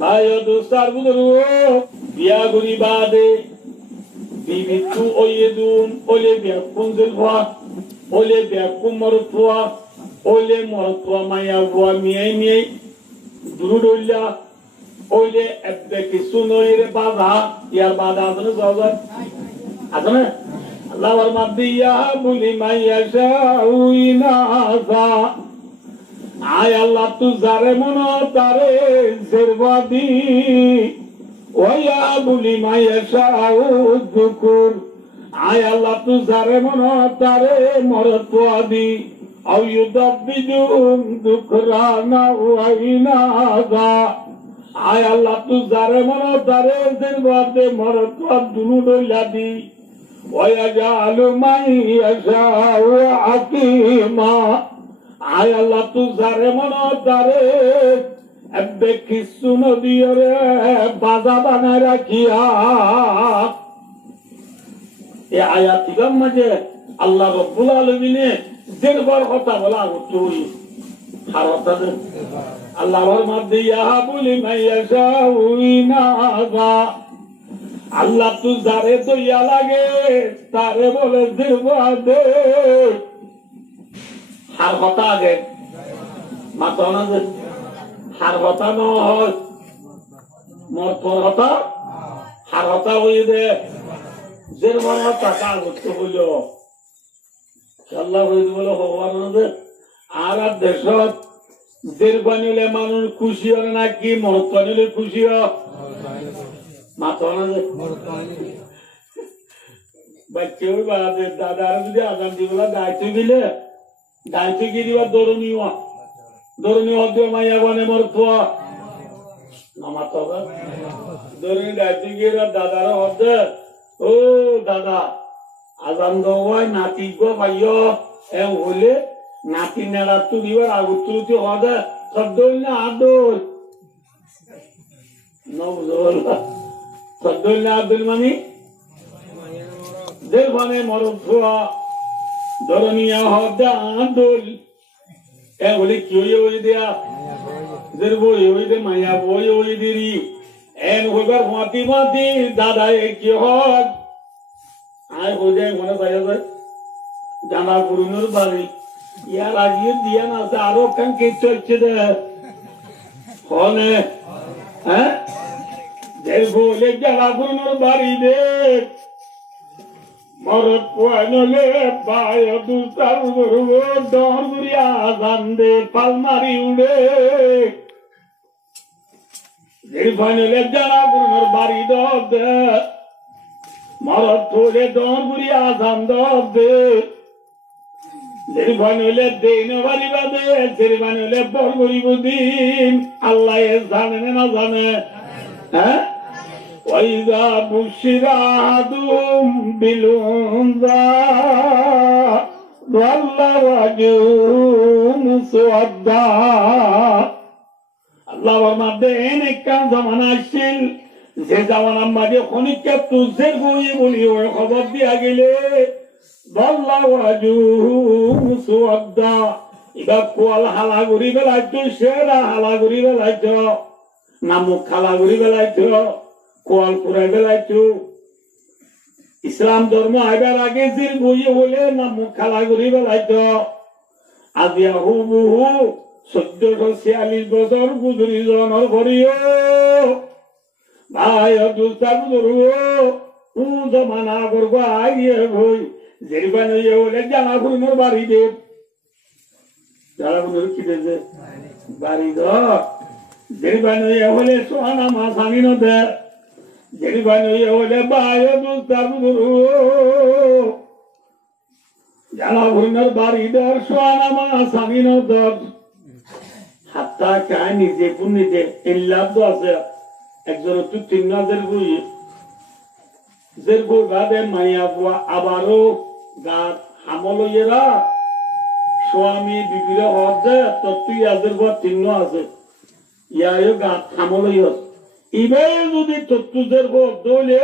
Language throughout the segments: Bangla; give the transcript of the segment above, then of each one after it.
ভাই দোস্তার বুঝলো বিয়া গুরি বাদে বিবিতু ওয়েদুন ওলে বিয়াকুন জলফা ওলে বিয়াকুন মরতুয়া ওলে মরতুয়া মায়া বুয়া মিয়াই মিয়াই দুরুডল্লা ওলে এব্বে কিসুনইরে বাধা ইয়ার বাধা আছে জগৎ আছে না আল্লাহ ওয়ারমাদিয়া বুলি মাইয়া শাউইনাসা আয় আল্লাহ তু যারে মন তারে জেরবাদি ওয়া বুলি মাইয়া শাউযুকুর আয় আল্লাহ তু যারে মন তারে মরতওয়াদি আও ইউদাব্বিদুম দুকরানা ওয়া ইনাসা আয় আল্লাহ তু যারে মন তারে জেরবাদে মরতওয়াদ দুনুডইলাদি ওয়ায়াজালু মাইয়াশাউ হাকিমা আয় আল্লাহ তু যারে মন তারে এব্বে কিছু নদিয়রে বাজা বানায় রাখিয়া এই আয়াতির মাঝে আল্লাহ রাব্বুল আলামিনে যেরবার কথা বলা হচ্ছই হারতা আল্লাহর মধ্যে ইয়াহাবু লিমান ইয়াশাউ ইনাসা আল্লাহ তু যারে দইয়া লাগে তারে বলে জিরবাদে হার কথা আগে মাথা না যে হার কথা নয় মরতর কথা হার কথা হয়ে দে জিরবার টাকা করতে বলল আল্লাহ হয়ে বলে হওয়ার না আর দেশত জিরবানি হলে মানুষ খুশি হয় নাকি মরতর হলে খুশি হয় বাচ্চা দাদার যদি আজান দিবলা দায়িত্ব দিলে দায়িত্ব কি দিবা দরণীয় মাইয়া বনে মরতুয়া নামাত দরণী দায়িত্ব গিয়ে দাদার হদ্দে ও দাদা আজান দেওয়ায় নাতি গো ভাইয় এ হলে নাতি নেড়া তু দিবার আগুর তুলতে হদে শব্দ না আদর নবজল সদ্দুল্লাহ আব্দুল মানি দেবনে মরুয়া দরনিয়া হদা আন্দুল এ বলি কি হই দিয়া দেরবো হই দে মায়া বই হই দিরি এন হইবার মাটি মাটি দাদা এ কি হদ আয় হইছে মনে পাইছে জানা পুরুনোর বাড়ি ইয়ার আজিয়ে দিয়া না আরো কান কে চলছে দে হনে হ্যাঁ বলে যারা গুনোর বাড়ি দে মরত পোয়ানলে বায় দুস্তার ডর গুড়িয়া আজান দে পালমারি উড়ে ফাইনলে যারা গুনোর বাড়ি দে মরত তোলে ডর গুড়িয়া আজান দে ফাইনলে দিন বাড়ি বাদে ফাইনলে বর গরিব দিন আল্লাহ জানে না জানে হ্যাঁ وَإِذَا بُشِّرَ أَحَدُهُم بِالْأُنثَىٰ ظَلَّ وَجْهُهُ مُسْوَدًّا আল্লাহর মধ্যে একটা জামানা আসছিল যে জামানার মাঝে খনিককে তুজের বই বলি ওই খবর দিয়া গেলে ظَلَّ وَجْهُهُ مُسْوَدًّا এবার কোয়াল হালা ঘুরি বেলাইতো সেরা হালা ঘুরি বেলাইতো নামুক খালা ঘুরি বেলাইতো কোয়াল পুরাই বেলাইতো ইসলাম ধর্ম আইবার আগে জির বই হলে নামুক খালা ঘুরি বেলাইতো আজিয়া হু বহু 1446 বছর গুজরি জনের ভরিও ভাই দুস্তার বুজুর্গ ও জমানা করব আইয়ে ভই জেরিবান হইয়ে হলে জানা ফুরনোর বাড়ি দে জানা ফুরনোর কি দেছে বাড়ি দ জেরিবান হইয়ে হলে সোহানা মাছ আনি নদে জেরিবান হইয়ে হলে ভাই দুস্তার বুজুর্গ জানা ফুরনোর বাড়ি দর সোহানা মাছ আনি নদে হাত্তা কায় নিজে কোন নিজে ইল্লাদ আছে একজন তো 3000 বই জেরবো বাদে মাইয়া বুয়া আবারও গাত হামলইয়েরা স্বামী বিবির হদে তত্ত্বই আজের বুয়া 3 আছে ইয়ায়ও গাত হামলইয়স ইবে যদি তত্ত্বদের বদলে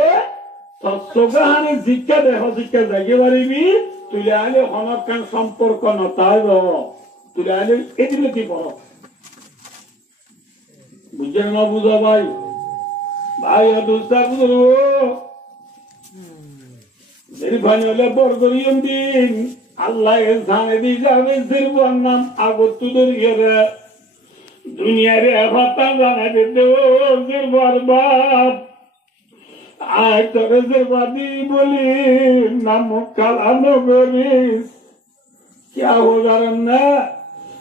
তত্ত্বগাহানি জিজ্ঞা দেহ জিজ্ঞা জাগে পারিবি তুলে আলে হনকান সম্পর্ক নতাইব তুলে আলে এদিকে কি পড়ো বুঝছেন না বুঝা ভাই ভাই দোস্তার বুঝলো ভাই হলে বরদরিয়ন দিন আল্লাহ জানে দি যাবে জিরবার নাম আগত তুদের গেলে দুনিয়ারে কথা জানা দিতে জিরবার বাপ আয় তোরে জিরবার দি বলি নাম কালানো করিস क्या हो जारन ना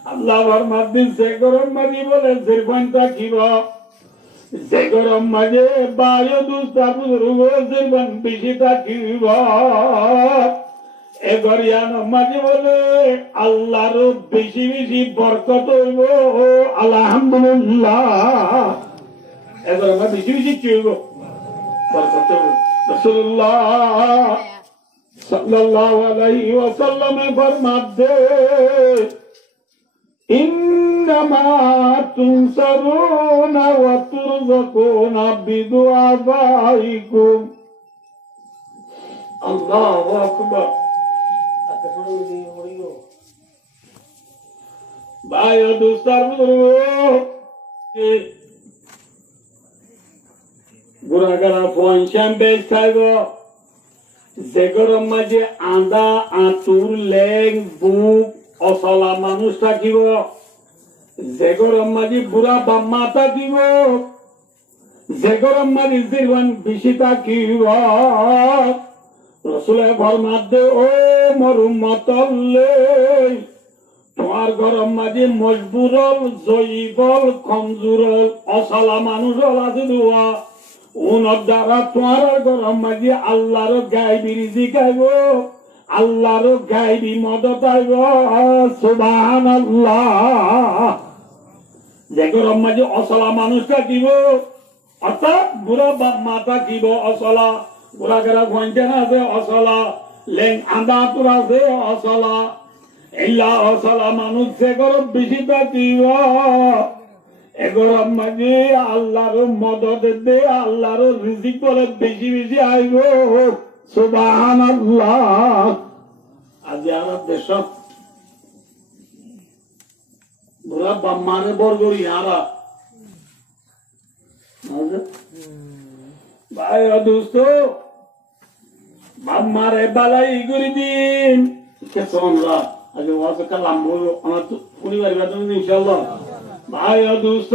अल्लाह फरमात दिन से गरम मजी बोले जिरबान ताकिबा से गरम मजे बायो दुस्ता बुजुर्गो जिरबान बिशी ताकिबा ए गरियानो मजी बोले अल्लाह रो बिशी बिशी बरकत होइबो अल्हम्दुलिल्लाह ए गरम बिशी बिशी कियो बरकत होइबो रसूलुल्लाह सल्लल्लाहु अलैहि वसल्लम फरमाते इन्नमा तुनसरून व तुरज़क़ून बिदुआबाइकुम अल्लाहु अकबर भाई दोस्तार गुरागारा फोन शैम्पेन खाइबो যে গরম মাঝে আন্দা আঁতুর লেং বুক অচলা মানুষ থাকিব যে গরম মাঝে বুড়া বাম্মা থাকিব যে গরম মাঝে জীবন বেশি থাকিব রসুলের ফরমাত দে ও মোর উম্মতলে তোমার গরম মাঝে মজবুরল জয়ীবল কমজোরল অচলা মানুষ আছে দুয়া উনার দ্বারা তোমার গরম মাঝে আল্লাহর গাইবি রিজিক আইব আল্লাহর গাইবি মদত আইব সুবহানাল্লাহ যে গরম মাঝে অচলা মানুষ থাকিব অর্থাৎ বুড়া বাম্মা থাকিব অচলা বুড়া গেরা ঘন্টেন আছে অচলা লেং আন্দা তুর আছে অচলা এলা অচলা মানুষ যে গরম বেশি থাকিব এগরম মাঝে আল্লাহর মদত দে আল্লাহর রিজিক বলে বেশি বেশি আইব সুবহানাল্লাহ আজ আমার দেশ বুড়া বাম্মারে বরগরি আরা ভাই দোস্ত বাম্মারে বালাই করে দিন কেসরা আজ ওয়াজ কালাম বলো আমার তো পরিবার বাদন ইনশাআল্লাহ ভাই দোস্ত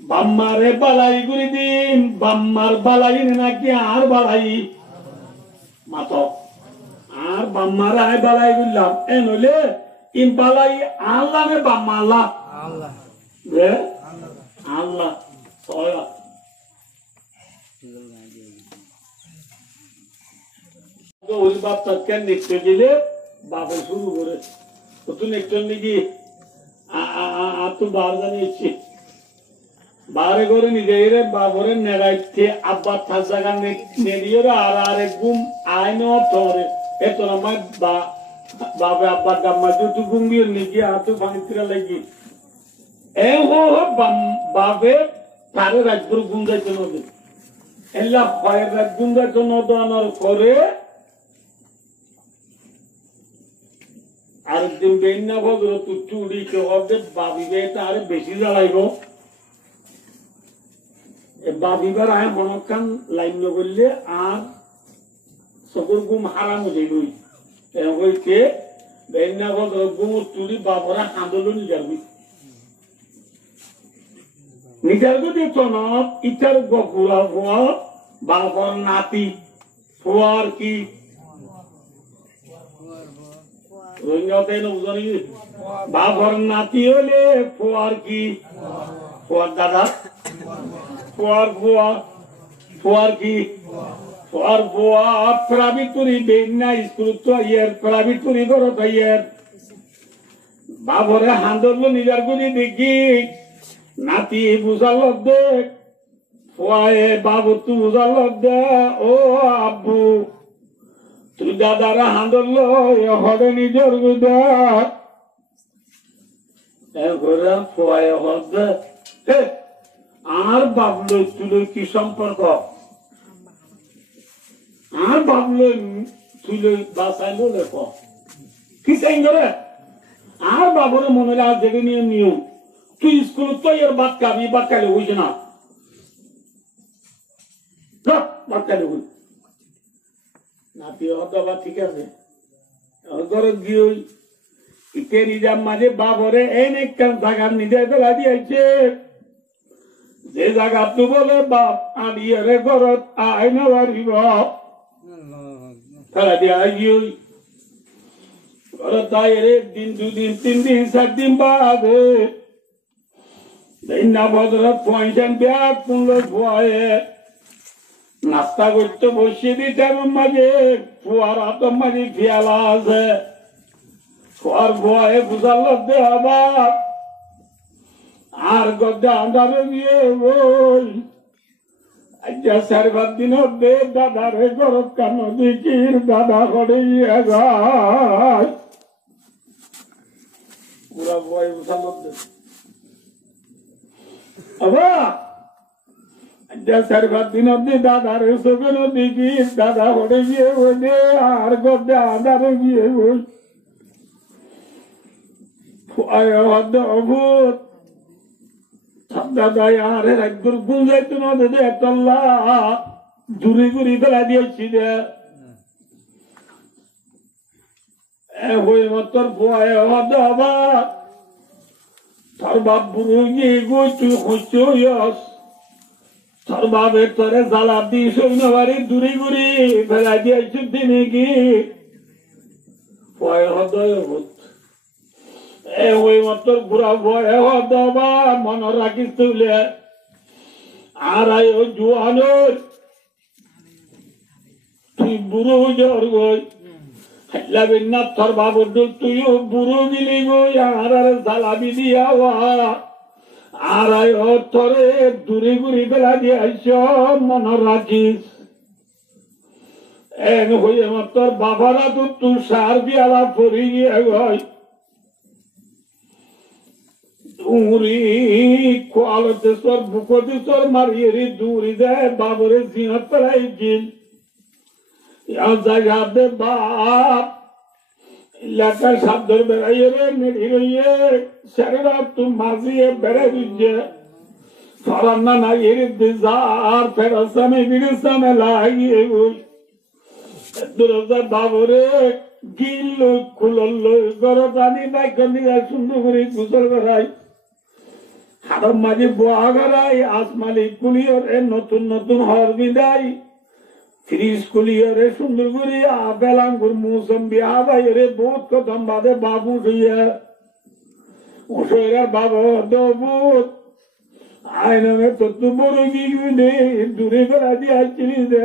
বাম্মারে বালাই করে দিন বাম্মার বালাই নাকি আর বালাই মাত আর বাম্মারে আয় বালাই করলাম এ নইলে ইন বালাই আল্লাহ রে বাম্মা আল্লাহ আল্লাহ রে আল্লাহ সয়া তো ওই বাপ তৎকাল নিতে গেলে বাবা শুরু করে তুই একটু নাকি তো বার জানিয়েছি বারে করে নিজের বাবরে নেড়াইতে আব্বা থাক জায়গা নেড়িয়ে আর আরে গুম আইন ধরে এত আমার বাবা আব্বার গাম্মা দুটো গুম দিয়ে নিজে হাতে ভাঙিতে লাগি এ হো বাবে তারে রাজপুর গুম যাইতে নদী এলা ভয়ের রাজ গুম যাইতে নদানোর করে আরেকদিন বেইনা ভদ্র তুচ্চুড়ি কে হবে বাবিবে তারে বেশি জ্বালাইব বাবিবার আয় মনকান লাইন করলে আর সকল গুম হারাম হয়ে যাইবই হইতে বেইনা ভদ্র গুমর চুরি বাবরা কাঁদলো নিজার যদি চনত ইটার গপুরা ভুয়া বাবর নাতি ফুয়ার কি বাবর নাতি হলে ফুয়ার কি ফুয়ার দাদা ফুয়ার ফুয়া ফুয়ার কি ফুয়ার ফুয়া প্রাবিতুরি বেগনা স্কুল তো ইয়ার প্রাবিতুরি করো তো ইয়ার বাবরে হান্দরলো নিজার গুলি দেখি নাতি বুঝাল দেখ ফুয়ায়ে বাবু তু বুঝাল দে ও আব্বু তুই দাদারা হাঁদরলো হরে নিজের গুদা ফুয়ায়ে হদে আর বাবলো তুলে কি সম্পর্ক আর বাবলো তুলে বাসায় বলে কি চাই করে আর বাবুর মনে আর যেটা নিয়ম তুই স্কুল তো এর বাদ খাবি, বাদ খাইলে হইছে না, বাদ খাইলে হই নাতি হবা ঠিক আছে। ঘরে গিয়ে ইতে নিজাম মাঝে বাবরে এনে জায়গা নিজে বেলা দিয়েছে, যে জায়গা তু বলে বাপ আনি রে ঘরত আয় না পারিব ফেলা দিয়া গিয়ে ঘরত আয় রে দিন 2 দিন 3 দিন 4 দিন বাদে না বদরত পয়সা ব্যাগ পুনল ভয়ে নাস্তা করতে বসিয়ে দিতে মাঝে ফুয়ার হাত মাঝে ফিয়ালা আছে, ফুয়ার ভয়ে বুঝাল আবার আর গদ্দে আন্দারে গিয়ে বই আজ্ঞা 4-5 দিন দে দাদারে গরত কান দিকির দাদা করে যায় পুরা ভয় বুঝাল আবার 4-5 দিন অব্দি দাদারে চোখে দিকি দাদা করে গিয়ে বলে আর গদ্দে আন্দারে গিয়ে বই অভূত দাদা আরে একদম গুল যাইতো না দাদা একটা দূরে ঘুরি ফেলা দিয়েছি রে হয়ে তোর ভয় আবার তোর বাপ বুড়ো গিয়ে গো তুই খুঁজছ তোর বাপের তোরে জ্বালা দিস বাড়ি দূরে ঘুরি ফেলা দিয়েছি দিনে কি ভয় হদয় ওই মতো ঘুরা ভয় হবা মন রাখিস তুলে আর জুয়ানোর তুই বুড়ো জ্বর গই লাগবেন না তোর বাবুর তুইও বুড়ো গিলি গই আর জ্বালাবি দিয়া আর তোরে দূরে ঘুরি বেলা দিয়ে আইস মন রাখিস এন হয়ে তোর বাবারা তো তুই সার বিয়ালা পরি গিয়ে গয় উরি কোয়ালতে সর বুকতে সর মারিয়ে দূরি যায় বাবরে জিহাত পড়াই জিল ইয়া জায়গাতে বাপ লেখা শব্দ বেড়াইয়ে রে মেরি রইয়ে সেরা তুম মাঝিয়ে বেড়াই দিচ্ছে ফরান্না না এর দিজার ফেরাসামে বিরসামে লাগিয়ে গই দুরজা বাবরে গিল খুলল গরত আনি বাইকনি সুন্দর করে গুসল করাই হারম মাঝে বোয়া গড়াই আসমালি কুলিয়রে নতুন নতুন হর বিদাই ফ্রিজ কুলিয়রে সুন্দর করে আপেল আঙ্গুর মৌসম্বি আবাইরে বহুত কথম বাদে বাবু শুয়ে উসের বাবা দবুত আইনে তত্ত্ব বড় গিয়ে দূরে বেড়া দিয়ে আসছিলি দে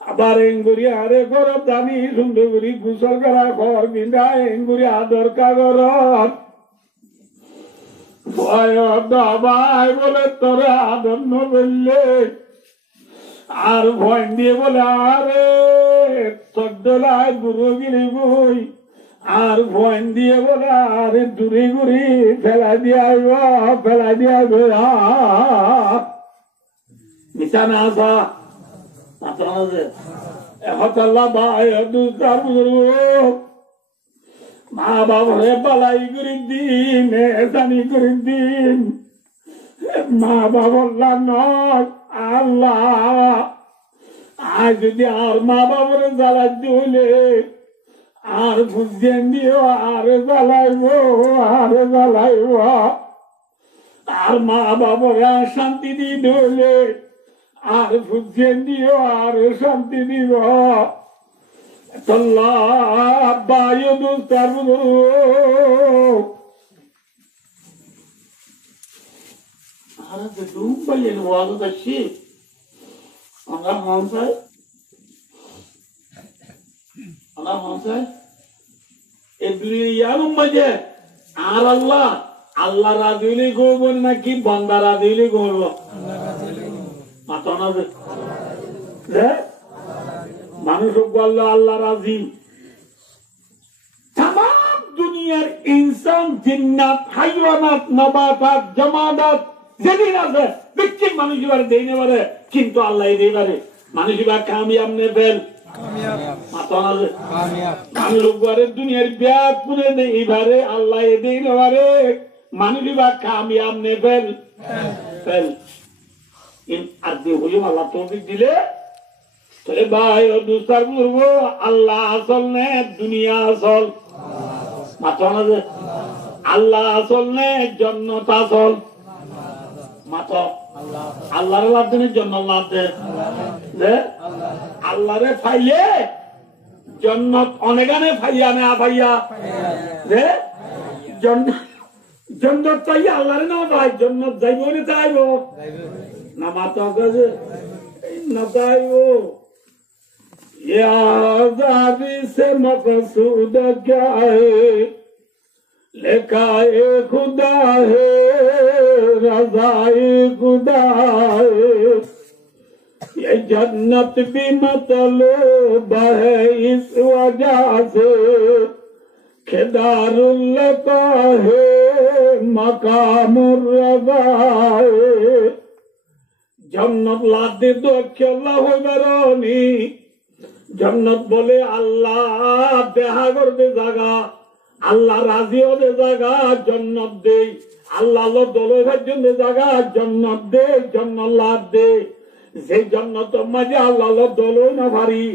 আবার এঙ্গুরি আরে গরত দামি সুন্দর করে গুসল করা ঘর বিন্দা এঙ্গুরি আদর কাগরত ভাই বলে তোরে আদর বললে আর ভয় দিয়ে বলে আরে চোদ্দলায় বুড়ো গিরি বই আর ভয় দিয়ে বলে আরে দূরে ঘুরি ফেলা দিয়ে ফেলা দিয়ে বিছানা আসা হতাল্লা ভাই দুটার মা বাবরে বালাই করে দিন এসানি করে দিন মা বাবল্লা নয় আল্লাহ আর যদি আর মা বাবরে জ্বালা দিলে আর বুঝেন দিও আর জ্বালাইব আর জ্বালাইব আর মা বাবরা শান্তি দিলে আর বুঝেন দিও আর শান্তি দিব বায়ু দুস্তার বললেন ওয়াজ শিখ আমরা মনসাই Allah masa ebli yalum maje ar Allah radili gobon naki banda radili gobo matona de মানুষ বলল আল্লাহ রাজি तमाम দুনিয়ার ইনসান জিন্নাত হাইওয়ানাত নবাতাত জামাদাত যেদিন আছে বিচ্ছিন্ন মানুষ এবারে দেইনে পারে কিন্তু আল্লাহ দেই পারে মানুষ এবার কামিয়াব নে ফেল মাতনা কামিয়াব আমি লোক বারে দুনিয়ার ব্যাগ পুরে দেই এবারে আল্লাহ দেই পারে মানুষই বা কামিয়াব নে ফেল ফেল আর দিয়ে হইল আল্লাহ তৌফিক দিলে তাহলে ভাই ও দুস্তার বলবো আল্লাহ আসল নে দুনিয়া আসল মাথা না যে আল্লাহ আসল নে জন্নত আসল মাথা আল্লাহর লাভ দেন জন্য লাভ দে আল্লাহরে ফাইলে জন্নত অনেকানে ফাইয়া না ফাইয়া রে জন্নত পাইয়া আল্লাহরে না ভাই জন্নত যাইব না যাইব না মাথা কাজে না যাইব यादारी से मकसूद क्या है लिखाए खुदा है रज़ाए खुदा है ये जन्नत भी मतलूब है इस वजह से खिदारुल्लाह का है मकामुर रज़ा है जन्नत लादे दो अल्लाह हो बरोनी जन्नत बोले अल्लाह देहा कर दे जागा अल्लाह राजी हो दे जागा जन्नत दे अल्लाह लो दोलो भजन दे जागा जन्नत दे जन्नत लाद दे जे जन्नत मजे अल्लाह लो दोलो न भारी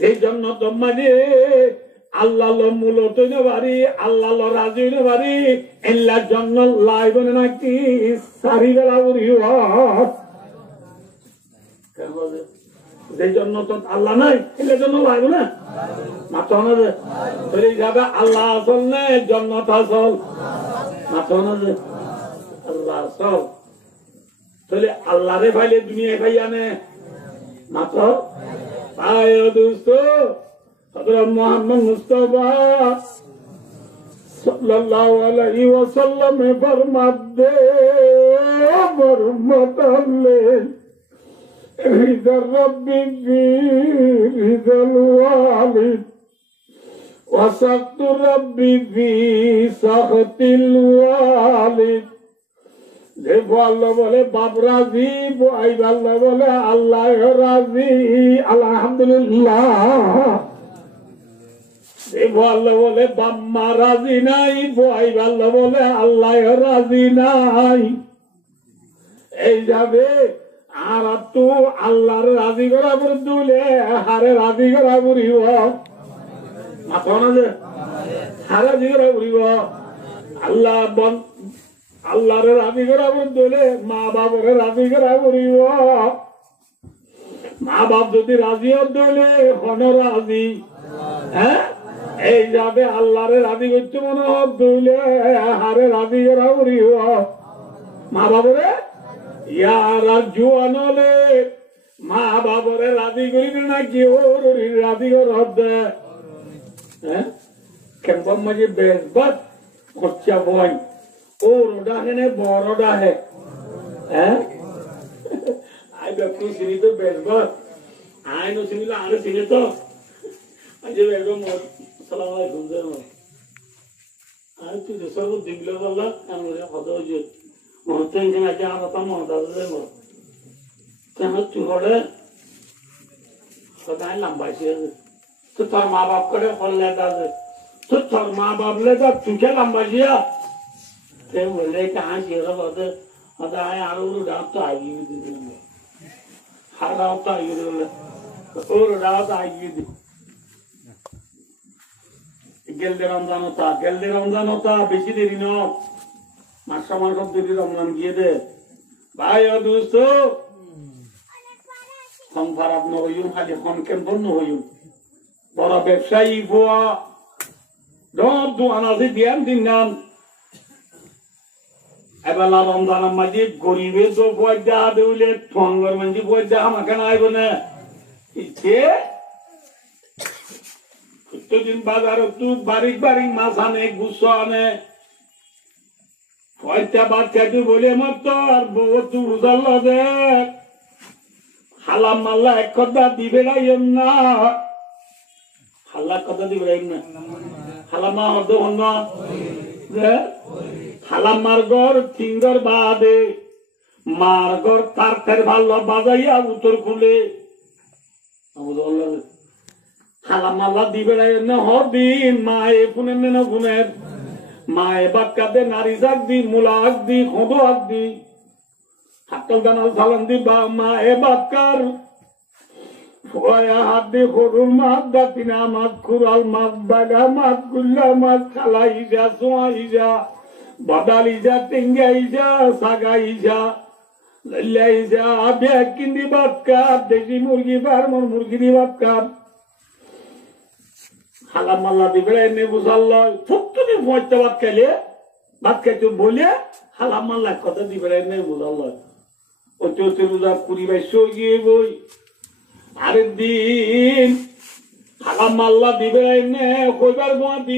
जे जन्नत मजे अल्लाह लो मुलो तो न भारी अल्लाह लो राजी न भारी इल्ला जन्नत लाइबन ना की सारी गला बुरी हुआ क्या बोले যে জন্য তো আল্লাহ নাই এর জন্য লাগবে না মাথা না যে তোর যাবে আল্লাহ আসল না জন্নত আসল মাথা না যে আল্লাহ আসল তাহলে আল্লাহরে ভাইলে দুনিয়ায় ভাইয়া নে মাথা ভাই ও দোস্ত হযরত মুহাম্মদ মুস্তাফা সাল্লাল্লাহু আলাইহি ওয়াসাল্লাম ফরমাতে বরমতাল্লাহ رضا الرب في رضا الوالد وسخط الرب في سخط الوالد দেখো আল্লাহ বলে বাপ রাজি ভাই আল্লাহ বলে আল্লাহ রাজি আলহামদুলিল্লাহ দেখো আল্লাহ বলে বাম্মা রাজি নাই ভাই আল্লাহ বলে আল্লাহ রাজি নাই এই যাবে আর তো আল্লাহর রাজি করা বললে হারে রাজি করা বুড়িব মাথা না যে হারে রাজি করা বুড়িব আল্লাহ আল্লাহরে রাজি করা বললে মা বাবরে রাজি করা বুড়িব মা বাপ যদি রাজি হলে হন রাজি হ্যাঁ এই যাবে আল্লাহরে রাজি করতে মনে হলে হারে রাজি করা বুড়িব মা বাবরে ইয়ারা জুয়ান হলে মা বাবরে রাজি করিবে না কি ওর রাজি করতে হ্যাঁ কেমন মাঝে বেশবাদ খরচা বই ওর ওটা হেনে বড়টা হে হ্যাঁ আই ব্যক্তি চিনি তো বেশবাদ আই নো চিনি তো আরে চিনি তো আজ বেগম সালাম আলাইকুম আর তুই সব দিবলে বললা আমি হদ হয়ে Mungkin jangan aja apa tamu dah tu, jangan tu hore, kadang lambat sih. Tu thar maa baap kade hol leda tu, tu thar maa baap leda tu kya lambat sih ya? Te boleh kahan sih orang ada ayah orang dah tu ayi tu, harap tu ayi tu, orang dah tu ayi tu. Gelder Ramzan hota, besi deri no. মাসা মাস দিদি রমজান গিয়ে দে ভাই ও দোস্ত হম খারাপ নহইম খালি হম কেমন নহইম বড় ব্যবসায়ী বুয়া দর দোকান আছে দিয়ান দিন নাম এবার রমজানের মাঝে গরিবের তো বই দেওয়া দেউলে ঠঙ্গর মাঝে বই দেওয়া আমাকে না আইব না ইচ্ছে প্রত্যেকদিন বাজারে তু বারিক বারিক মাছ আনে গুছো আনে কয়টা বাচ্চা তুই বলে মাত্র আর বউ তুই উজাল দে হালাম মাল্লা এক কথা দিবে না হাল্লা কথা দিবে না হালামা হদ অন্য হালাম মার ঘর ফিঙ্গর বাদে মার ঘর তার ফের ভালো বাজাইয়া উত্তর খুলে হালাম মাল্লা দিবে না হদিন মা এ ফুনের না ফুনের মা এবার কাঁদে নারী জাগ দি মূলা আগ দি খোঁদো আগ দি হাতল দানাল সালান দি বা মা এবার কার হাত দি সরুর মাছ দাতিনা মাছ খুরাল মাছ বাগা মাছ গুল্লা মাছ খালা ইজা সোয়া ইজা বাদাল ইজা টেঙ্গা ইজা সাগা ইজা লল্লা ইজা ব্যাগ কিন্দি ভাত কাপ দেশি মুরগি ফার্মর মুরগি দি ভাত কাপ হালা মাল্লা দিবে এনে বুঝাল তুমি পয়সা ভাত খাইতে বলে হালা মাল্লা কথা দিবে এনে বুঝাল ও চৌতে রোজা 20-22 গিয়ে বই আরেক দিন হালা মাল্লা দিবে এনে কইবার গুয়াতি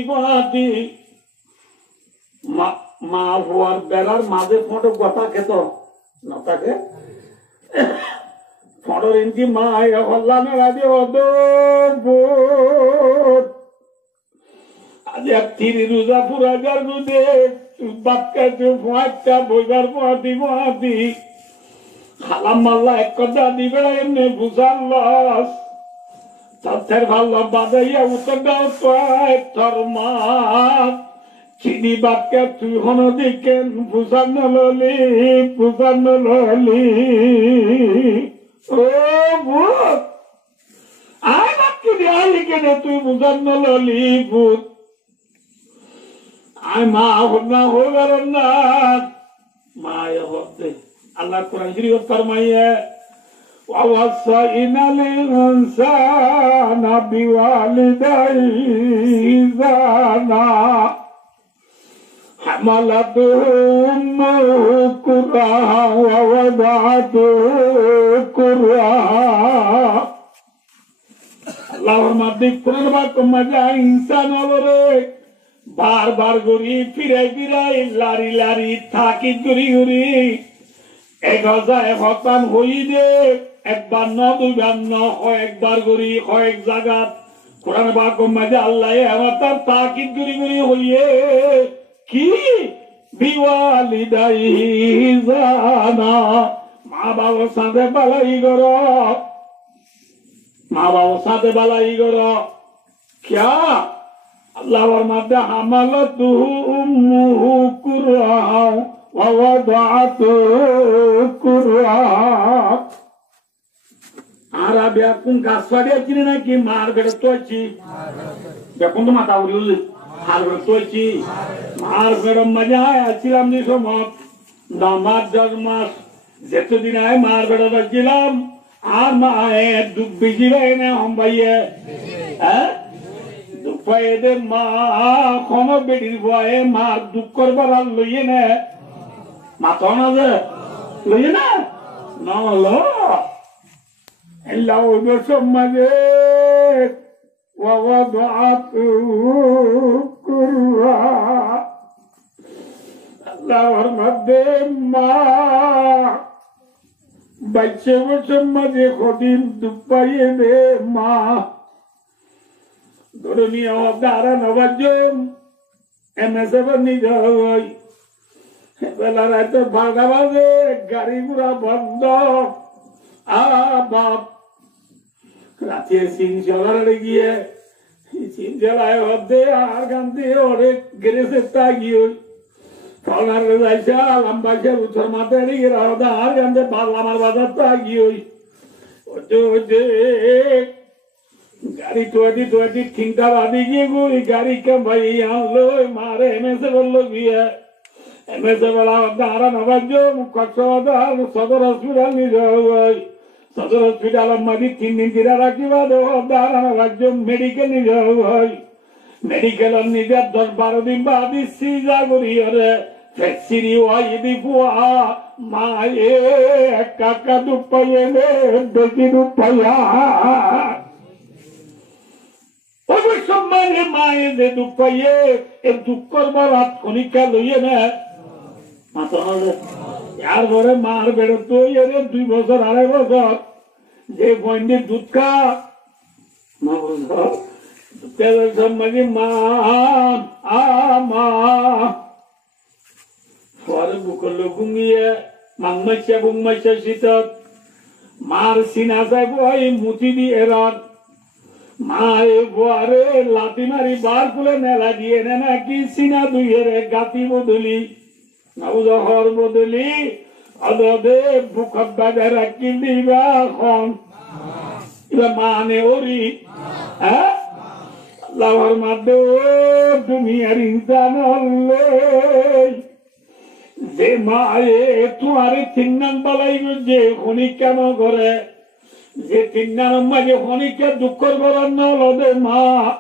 মা হওয়ার বেড়ার মাঝে ফটো কথা খেত না তাকে ফটোর ইনকি মা হল্লা মেলা দিয়ে আজ এক তিরি রোজা পুরা যার গুদে বাদ খাইতে ফোঁটা বইবার গুয়াতি খালাম মাল্লা এক কথা দিবে এমনি বুঝার লস তার ভালো বাদাইয়া উত্তর দাও তোর মা চিনি বাক্যা তুই হন দিকেন বুঝার নলি ও ভূত আয় বাক্য দিয়ে আলি কেনে তুই বুঝার নলি ভূত আয় মা না হইবার না মা হতে আল্লাহ কোরআন শরীফ ফরমাইয়ে ووصينا الإنسان بوالديه إحسانا حملته أمه كرها ووضعته كرها আল্লাহর মাধ্যমে কোরআন বাক্য মজা ইনসান হলরে বারবার ঘুরি ফিরাই লারি থাকি ঘুরি 1000 হতান হই দে একবার ন দুইবার ন একবার ঘুরি এক জায়গা কোরআন বাক্য মজা আল্লাহ আমার তাকিদ ঘুরি হইয়ে কি বিওয়ালিদাইহি ইহসানা মা বাবার সাথে বালাই কর क्या আল্লাহর মধ্যে হামালাতু উম্মুহু কুরহা ওয়া ওয়াদাতু কুরহা আর বেকুন গাছড়ে কিনে নাকি মার গড়ে তোছি বেকুন তো মাথা উড়িয়ে হার গড়ে তোছি মার গড়ে মজা আছিলাম নি সময় দামার 10 মাস যেতদিন আয় মার গড়ে রাখছিলাম আর মা দুঃখ বেশি রে না হম ভাইয়ে হ্যাঁ দুঃখ পাইয়ে দে মা কোন বেডির ভয়ে মা দুঃখ করবার আর লইয়ে না মাথা না যে লইয়ে না নলো এল্লাহ সমাজে ওয়াদাতু কুরহা আল্লাহর মধ্যে মা বাচ্চা সমাজে খদিম দুপাইয়ে দে মা ধরনীয় দ্বারা নবাজ্যম এমএসএফ নিজয় বেলা রাতে 12টা বাজে গাড়ি ঘোড়া বন্ধ বাপ রাতে সিনচলার গিয়ে সিনচলায় হতে আর গান্ধী ওরে গেরেছে তাগিয়ে ফলার যাইছা লম্বাইছে উত্তর মাথায় গিয়ে রাধা আর গান্ধে আমার বাজার তাগিয়ে গাড়ি তোয়াদি 3টা বাদি গিয়ে গুই গাড়ি কে ভাই আনলো মারে এমএসএ বললো গিয়ে এমএসএ বলা দাঁড়া নবাজ্য কক্সবাজার সদর হসপিটাল নিয়ে সদর হসপিটাল মাদি 3 দিন দিরা রাখিবা দাঁড়া নবাজ্য মেডিকেল নিয়ে যাও মেডিকেল নিজে 10-12 দিন বাদি সিজা করি রে ফেসিরি ওয়াই দি বুয়া মায়ে কাকা দুপাইয়ে নে বেটি দুপাইয়া সম্মানে মায়ে যে দুঃখ পাইয়ে এই দুঃখ করবার হাত খনিকা লইয়ে না আর ঘরে মার বেড়ে তো 2 বছর 2.5 বছর যে বন্যের দুধ খা সম্মানে মা পরে বুকল ঘুমিয়ে বুংমাইছা শীতত মার সিনা যাইব এই মুতি দি এরার মায়ে বুয়ারে লাঠি মারি বার খুলে মেলা দিয়ে নে নাকি সিনা দুইয়ের গাতি বদলি নবজহর বদলি অদে বুকত বাজার রাখি দিবা খন এবার মানে ওরি হ্যাঁ আল্লাহর মাধ্যে দুনিয়ার ইনসান হলে যে মায়ে তোমারে তিন বালাই যে খনি কেন করে যে তিন মাঝে খনিকে দুঃখর করার নলদে মা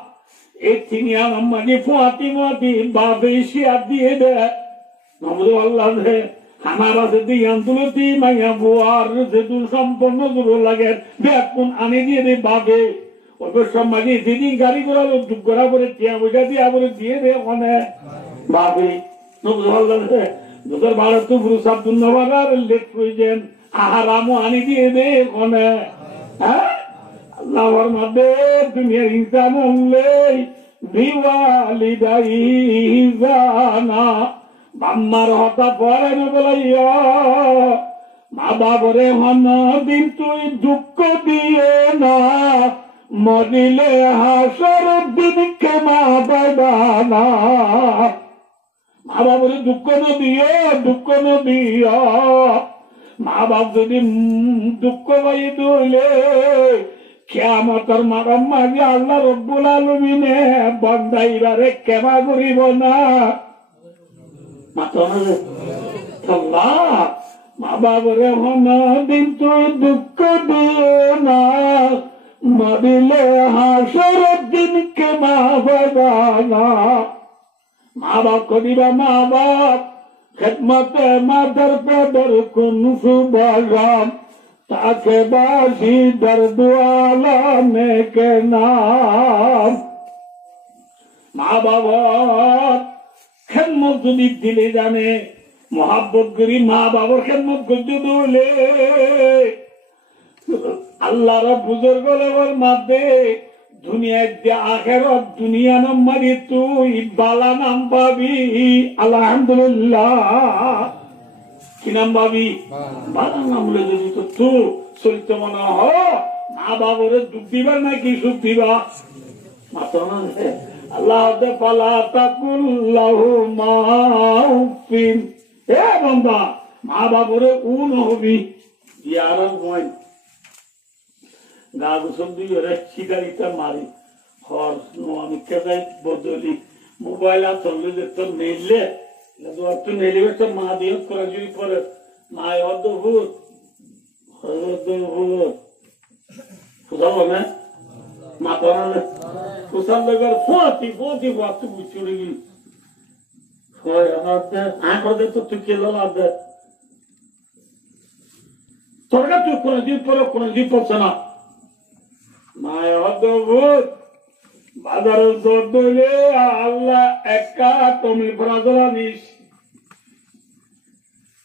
এই তিন মাঝে ফুয়াতি মাতি বাপে শিয়ার দিয়ে দেয় নমদ আল্লাহ দে আমার আছে দিয়ান তুলতি মাইয়া বুয়ার যেহেতু সম্পন্ন দূর লাগে বেকুন আনি দিয়ে দে বাপে ওদের সব মাঝে যেদিন গাড়ি করালো দুঃখ করা করে টিয়া পয়সা দিয়ে বলে দিয়ে দে ওখানে বাপে নমদ আল্লাহ দে তোদের ভারত তো পুরুষ ধন্যবাদ আর লেট প্রয়োজন আহারামও আনি দিয়ে দে ওখানে হ্যাঁ আল্লাহর মধ্যে দুনিয়ার ইনসান হলে বিওয়ালিদাই জানা বাম্মার হতা পরে বলাইয়া মা বাবরে হন দিন তুই দুঃখ দিয়ে না মরিলে হাসর দিন কেমা বাবানা মা বাবরে দুঃখ নদিয়া মা বাপ যদি দুঃখ পাই দিলে কিয়ামতের মারাম মাঝে আল্লাহ রব্বুল আলামিনে বন্দাইবারে কেমা করিব না মা বাবরে হন দিন তুই দুঃখ দিয়ে না মরিলে হাসর দিন কেমা বাবানা মা বাপ করিবা মা বাপ খেদমতে মাদার পেদর কোন সুবহান তাকে বাসি দর্দ আলামে কে নাম মা বাবা খেদমত যদি দিলে জানে মহাব্বত করি মা বাবার খেদমত করতে দিলে আল্লাহর বুজুর্গ লেবার মাঝে দুনিয়ার যে আখেরাত দুনিয়া নাম্বারি তুই বালা নাম পাবি আলহামদুলিল্লাহ কি নাম পাবি বালা নাম বলে যদি তো তু চরিত্র মনে হ মা বাবরে দুঃখ দিবা নাকি সুখ দিবা মাত্র আল্লাহ পালা তাকুল্লাহ মাউফিন এ বান্দা মা বাবরে উন হবি ইয়ার হয় গা গোসল দিয়ে সিগারিটা মারি হর আমি কেদাই বদলি মোবাইল চললে যে তোর নেইলে তো নেইলে একটা মা দিয়ে করা যদি করে মায় অদ্ভুত বুঝাবো না মা তো পোষার লোকের ফোয়াতি বুঝছি উড়ে গেলি আঁকড়ে তো তুই কেলো দে তোরটা তুই কোনদিন পরে কোনদিন পড়ছে না মায় অদ্ভুত বাজারের দর দইলে আল্লাহ একা তুমি ফরাজলা নিস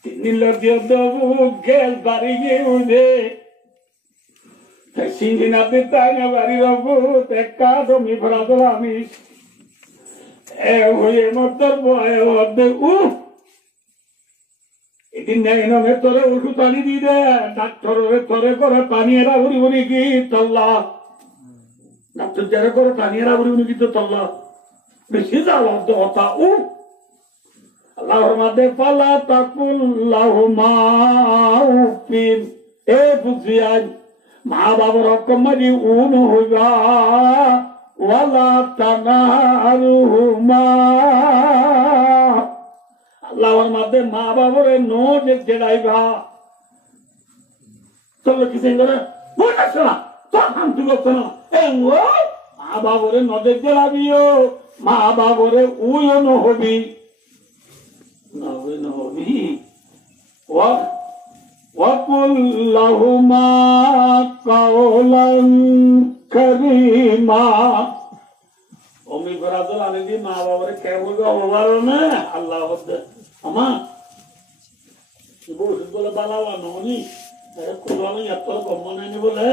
নীলতি অদ্ভুত গেল বাড়ি গিয়ে উঠে সিংহিনাতে তাই বাড়ির অদ্ভুত একা তুমি ফরাজলা নিস এ হয়ে মতর বয় এদিন নেই নমে তোরে ওষুধ আনি দি দে ডাক্তারের তোরে করে পানি এরা ভরি ভরি কি তল্লা ডাক্তার যারা করে পানি এরা ভরি ভরি কি তো তল্লা বেশি যাও হতা আল্লাহর মাঝে পালা তাকুল্লাহ মাউফিন এ বুঝিয়ান মা বাবার হকমারি উন হইবা ওয়ালা তানারুহুমা আল্লাহর মাঝে মা বাবরে নো যে জেলাইবা চলো কি করে বলছ না তোর শান্তি করছে না মা বাবরে নজর জেলাবিও মা বাবরে উইও নহবি নহবি ওয়াকুল লাহুমা কাওলান কারীমা অমি বরাদর আনি দি মা বাবারে কে বলবে অবারো না আল্লাহ হদ্দে আমা বসে বলে বালাওয়া ননি কোলানো এত গমনে নি বলে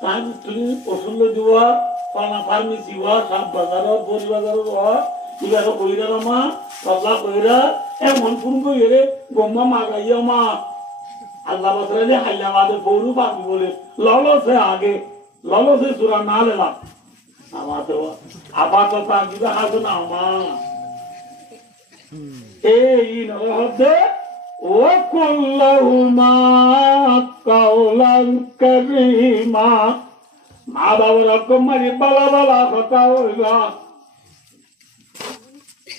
তাই তুমি পছন্দ দিবা পানা ফার্মেসি হওয়া সাপ বাজার বড়ি বাজার হওয়া ইবার কইরা মা সবলা কইরা এমন ফোন কইরে গম্মা মাগাইয়া মা আল্লাহ বসরে হাইলাবাদে বড়ু পাবি বলে ললসে আগে ললসে সুরা না লেলা আপাতত দিবা হাজু না মা এই হচ্ছে ও কুল্লাহুমা কাওলান কারীমা মা বাবার রকম মারি বালা বালা কথা হইবা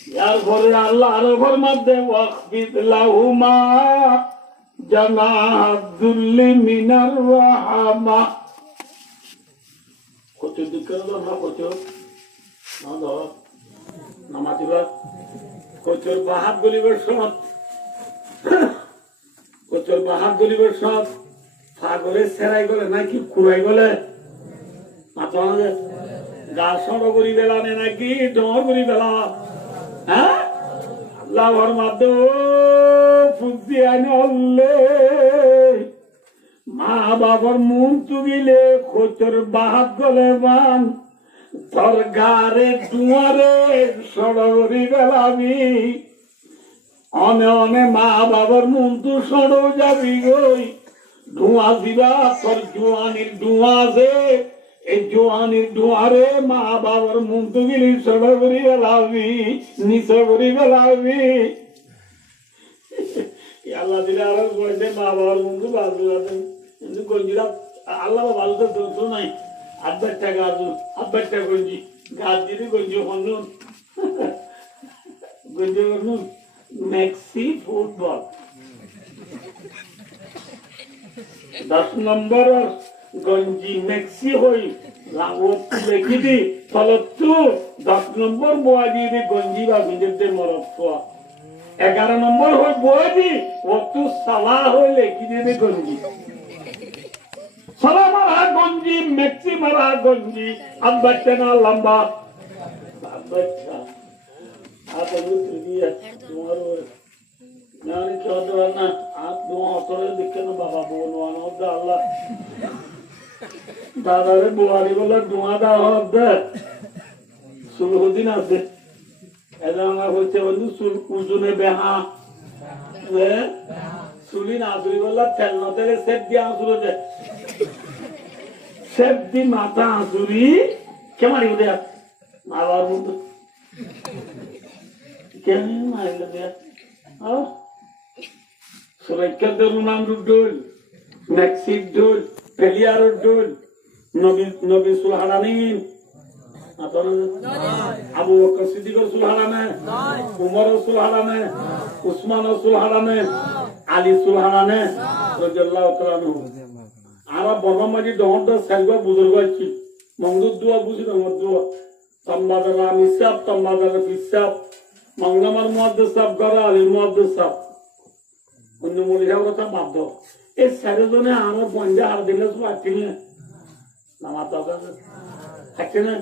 ইয়ার পরে আল্লাহ আরো ফরমাতে ওয়াকফিদ লাহুমা জানাহাদুল্লি মিনার রাহমা কত দিকের না কত না দাও নামাতিবা কচুর বাহাত গলিবের সব কচুর বাহাত গলিবের সব ফাগলে সেরাই গলে নাকি কুড়াই গলে মাথা গা সড় করি বেলা নে নাকি ডর করি বেলা হ্যাঁ আল্লাহর মাধ্যমে ফুসি আনলে মা বাবার মুখ তুগিলে কচুর বাহাত গলে মান দরগারে দুয়ারে সড়গরি বেলাবি অনে অনে মা বাবার মন তো সড় যাবি গই ধোঁয়া দিবা তোর জোয়ানির ধোঁয়া যে এই জোয়ানির ধোঁয়ারে মা বাবার মন তো গেলি সড়গরি বেলাবি নিচে গরি বেলাবি আল্লাহ দিলে আরো বলছে মা বাবার মন তো বাজবে কিন্তু গঞ্জিরা আল্লাহ ভালো তো দোষ নাই আব্বারটা গাজু আব্বারটা গঞ্জি গাছ দিদি গঞ্জি হনুন গঞ্জি হনুন মেক্সি ফুটবল 10 নম্বর গঞ্জি মেক্সি হই দেখি দি ফলতু 10 নম্বর বয়াদি গঞ্জি বা বিদেশদের মরত 11 নম্বর হই বয়াদি অতু সালা হই লেখি দিয়ে গঞ্জি সালা মারা গঞ্জি মেক্সি মারা গঞ্জি আব্বাচ্চা না লম্বা আব্বাচ্চা आप अभी दिया तुम्हारे नानी क्या होता है ना आप दो औतरे दिक्कत ना बाबा बोलवाना होता अल्लाह दादा रे बुआरी बोला दुआदा होता सुबह दिन आते ऐसा हमारा होते बंदू सुल उजुने बेहा वे सुली नासुरी बोला चलना तेरे सेब दिया आंसुरो दे सेब दी माता आंसुरी क्या मारी उधर मारवार मुंडू क्या मार लगे हाँ सुरेश रुनाम डोल मैक्सिक डोल पेलियार डोल नबी सुलहाना नहीं अबू बकर सिद्दीक सुलहाना में उमर सुलहाना में उस्मान सुलहाना में आली सुलहाना में रज़ियल्लाहु तआला अन्हु आरा बरमाजी दहन द सेलवा बुजुर्ग अछि मंगदुद दुआ बुझि न दुआ तम्बादरा मिसाब तम्बादरा फिसाब मंगलमर मुहद्दिस साहब करा आली मुहद्दिस साहब उन्हें मुलिया কথা বাদ দাও এই সারেজনে আমার বন্ধে আর দিলে সব আছে না নামাজ আছে আছে না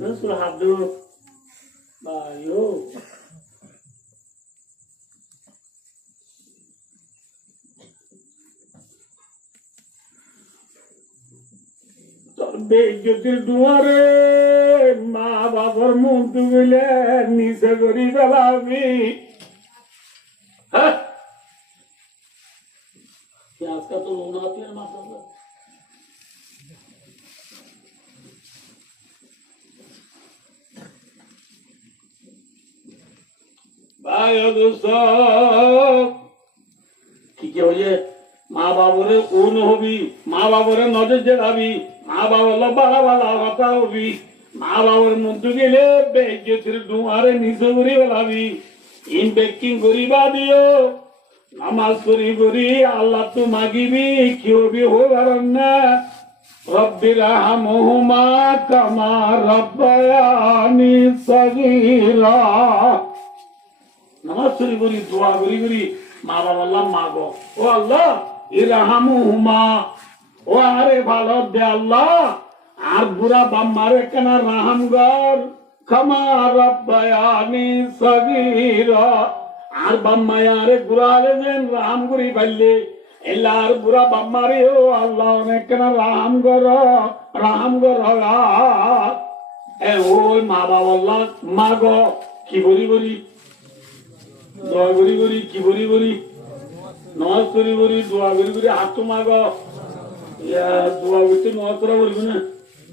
নসুল হাদ বায়ো বেজ্জতির দুয়ারে মা বাবার মন তুলে নিচে করি বেলাবি আজকা তো লোন আতি আর মাথা ভাই দোস্ত কি কে হইয়ে মা বাবরে কোন হবি মা বাবরে নজর জেলাবি মা বাবা বালা বালা কথা হবি মা বাবার মধ্যে গেলে বেজ্জতির দুয়ারে নিচে করি বেলাবি ইনভেস্টিং করিবা দিও নামাজ করি করি আল্লাহ তো মাগিবি কি হবি হবার না রব্বির রাহমহুমা কামা রাব্বায়ানি সগীরা নামাজ করি করি দোয়া করি করি মা বাবা আল্লাহ মাগো ও আল্লাহ ইরহামহুমা ও আরে ভালো দে আল্লাহ আর বুড়া বাম্মারে কেনা রাহামগর কামা রাব্বায়ানি সগীরা আর বাম্মায়ারে গুরালে যেন রাম করি পাইলে এলার বুড়া বাম্মারে ও আল্লাহ অনেক কেনা রাম কর এ ওই মা বাবা আল্লাহ মাগো কি বলি বলি দোয়া করি করি কি বলি বলি নামাজ করি করি দোয়া করি করি হাত তো মাগো দোয়া করতে নামাজ করা বলবি না